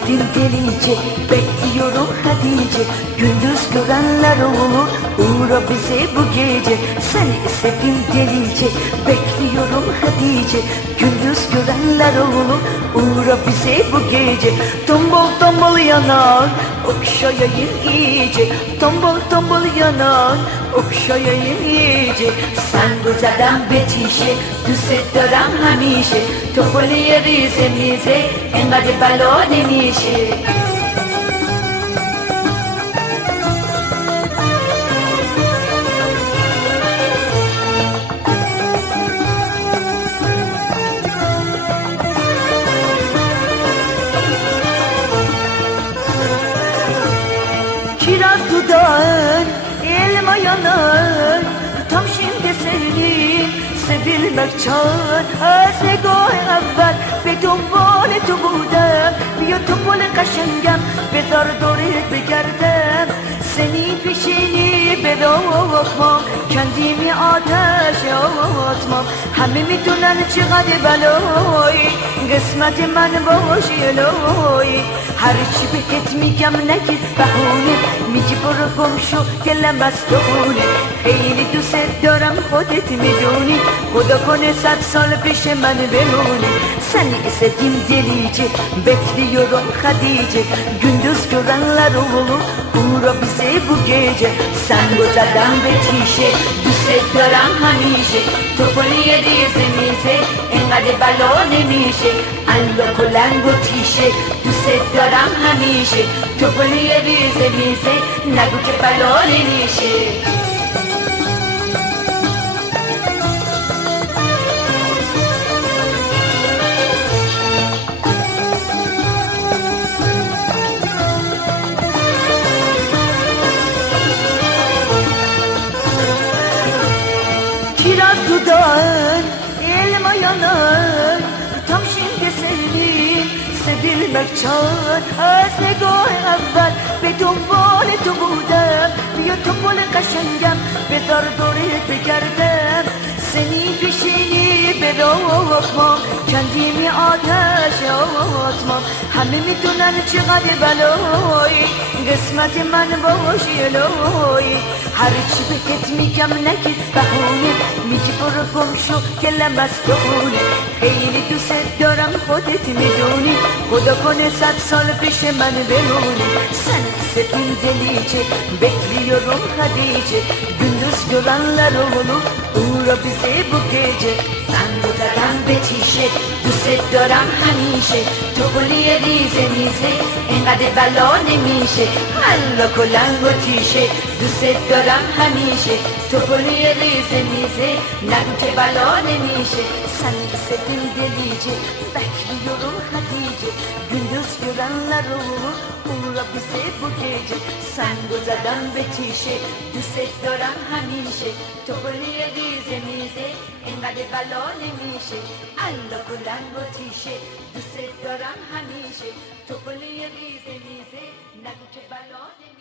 hissettim delice, bekliyorum Hatice. Gündüz görenler olur, uğra bize bu gece. Seni hissettim delice, bekliyorum Hatice. Gündüz görenler olur, uğra bize bu gece. Tombul tombul yanar, okşayayım iyice. Tombul tombul yanar, okşayayım iyice. Sen güzelden betişe, دوست دارم همیشه تو کلی ریز میزه انقدر بلا نمیشه Kiraz dudağın, elma yanar. Tam şimdi seni sevilmek çağır. Az نگاه اول به دنبال تو بودم. بیا تو پل قشنگم بذار دورت بگردم. seni پیشینی بباکمام kendimi ateşe atmam. همه میدونن چقدر بلایی قسمت من باشی الهی. هر چی بهت میگم نگیر بهونه میگی برو گم شو دلم از تو خونه. خیلی دوست دارم خودت میدونی خدا کنه 100 سال پیش من بمونی. Seni istedim delice, bekliyorum Hatice. Gündüz görenler olur, uğra bize bu gece. Sen güzelden betişe, دوست دارم همیشه تو کلی ریز میزه اینقدر بلا نمیشه. الله کلنگ و تیشه دوست دارم همیشه تو کلی ریز میزه نگو که بلا نمیشه. Kiraz dudağın, elma yanar. Tam şimdi seni sevilmek çağır. Az نگاه اول به دنبال تو بودم. بیا تو پل قشنگم بذار دورت بگردم. seni پیشینی بباکمام kendimi ateşe atmam. همه میدونن چقدر بلایی قسمت من باشی الهی. هر چی بهت میگم نگیر بهونه میگی برو گم شو دلم از تو خونه. خیلی دوست دارم خودت میدونی خدا کنه 100 سال پیش من بمونی. Sen hissettin delice, bekliyorum Hatice. Gündüz görenler olur, uğra bize bu gece. Sen güzelden betişe, دوست دارم همیشه تو کلی ریز میزه اینقدر بلا نمیشه. الله کلنگ و تیشه دوست دارم همیشه تو کلی ریز میزه نگو که بلا نمیشه. Seni istedim delice, bekliyorum Hatice. Gündüz görenler olur, uğra bize bu gece. Sen güzelden betişe, دوست دارم همیشه تو کلی ریز میزه اینقدر بلا نمیشه. الله کلنگ و تیشه دوست دارم همیشه تو کلی ریز میزه نگو که بلا نمیشه.